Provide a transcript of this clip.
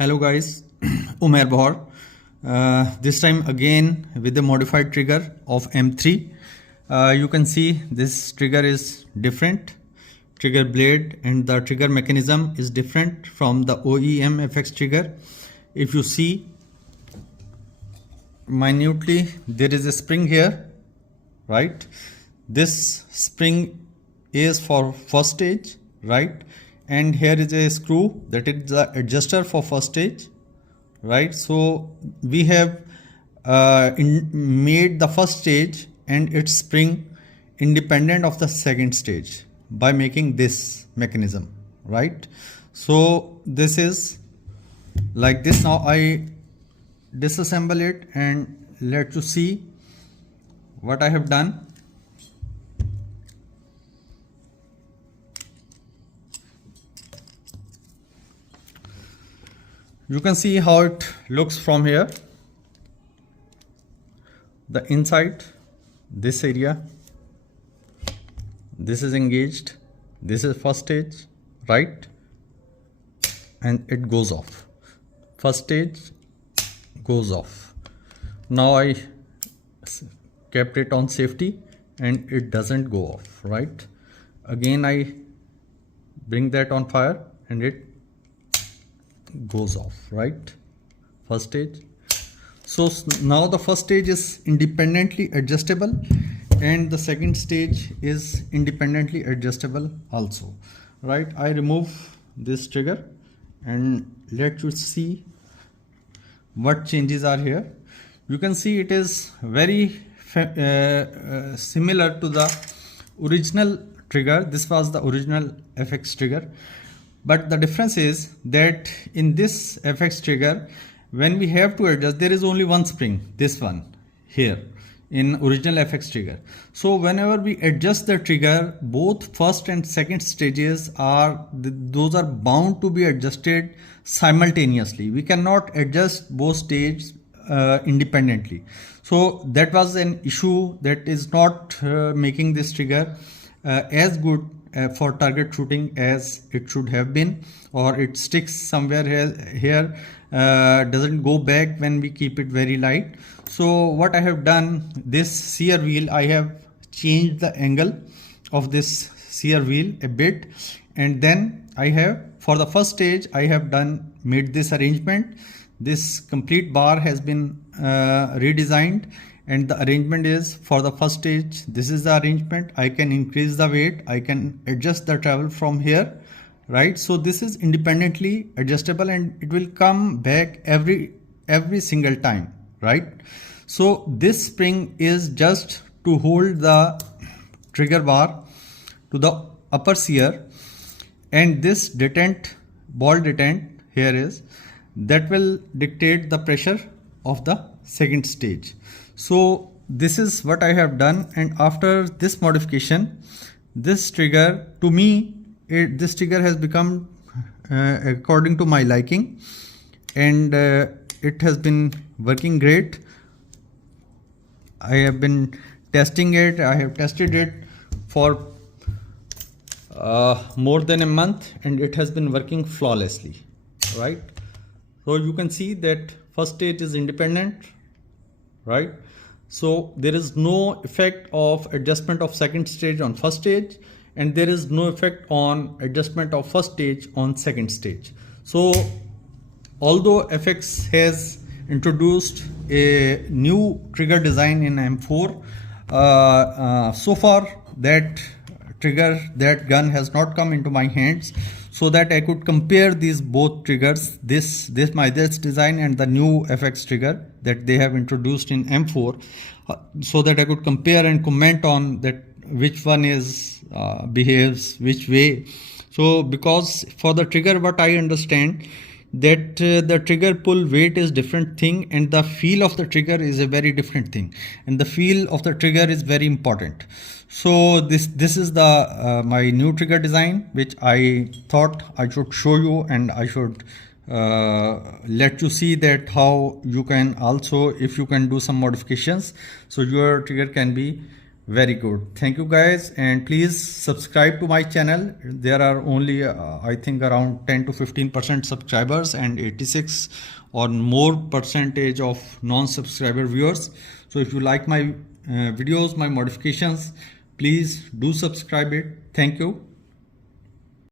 Hello guys, mubhaur. This time again with the modified trigger of M3. You can see this trigger is different. Trigger blade and the trigger mechanism is different from the OEM FX trigger. If you see minutely, there is a spring here, right? This spring is for first stage, right? And here is a screw that is the adjuster for first stage, right? So we have made the first stage and its spring independent of the second stage by making this mechanism, right? So this is like this. Now I disassemble it and let you see what I have done. You can see how it looks from here. The inside, this area, this is engaged, this is first stage, right? And it goes off. First stage goes off. Now I kept it on safety and it doesn't go off, right? Again I bring that on fire and it goes off, right? First stage. So now the first stage is independently adjustable and the second stage is independently adjustable also, right? I remove this trigger and let you see what changes are here. You can see it is very similar to the original trigger. This was the original FX trigger. But the difference is that in this FX trigger, when we have to adjust, there is only one spring, this one here in original FX trigger. So whenever we adjust the trigger, both first and second stages those are bound to be adjusted simultaneously. We cannot adjust both stages independently. So that was an issue that is not making this trigger as good for target shooting as it should have been, or it sticks somewhere here, doesn't go back when we keep it very light. So what I have done, this sear wheel, I have changed the angle of this sear wheel a bit, and then I have, for the first stage, I have made this arrangement. This complete bar has been redesigned, and the arrangement is for the first stage. This is the arrangement. I can increase the weight, I can adjust the travel from here, right? So this is independently adjustable and it will come back every single time, right? So this spring is just to hold the trigger bar to the upper sear, and this detent, ball detent here is, that will dictate the pressure of the second stage. So this is what I have done, and after this modification, this trigger, to me, this trigger has become according to my liking, and it has been working great. I have been testing it. I have tested it for more than a month and it has been working flawlessly, right? So you can see that first stage is independent, right? So there is no effect of adjustment of second stage on first stage, and there is no effect on adjustment of first stage on second stage. So although FX has introduced a new trigger design in M4, so far that gun has not come into my hands, so that I could compare these both triggers, this design and the new FX trigger that they have introduced in M4, so that I could compare and comment on that which one is behaves which way. So because for the trigger, what I understand, that the trigger pull weight is different thing and the feel of the trigger is a very different thing, and the feel of the trigger is very important. So this is the my new trigger design, which I thought I should show you, and I should let you see that how you can also, if you can do some modifications, so your trigger can be Very good. Thank you guys, and please subscribe to my channel. There are only I think around 10 to 15% subscribers and 86 or more percentage of non-subscriber viewers. So if you like my videos, my modifications, please do subscribe it. Thank you.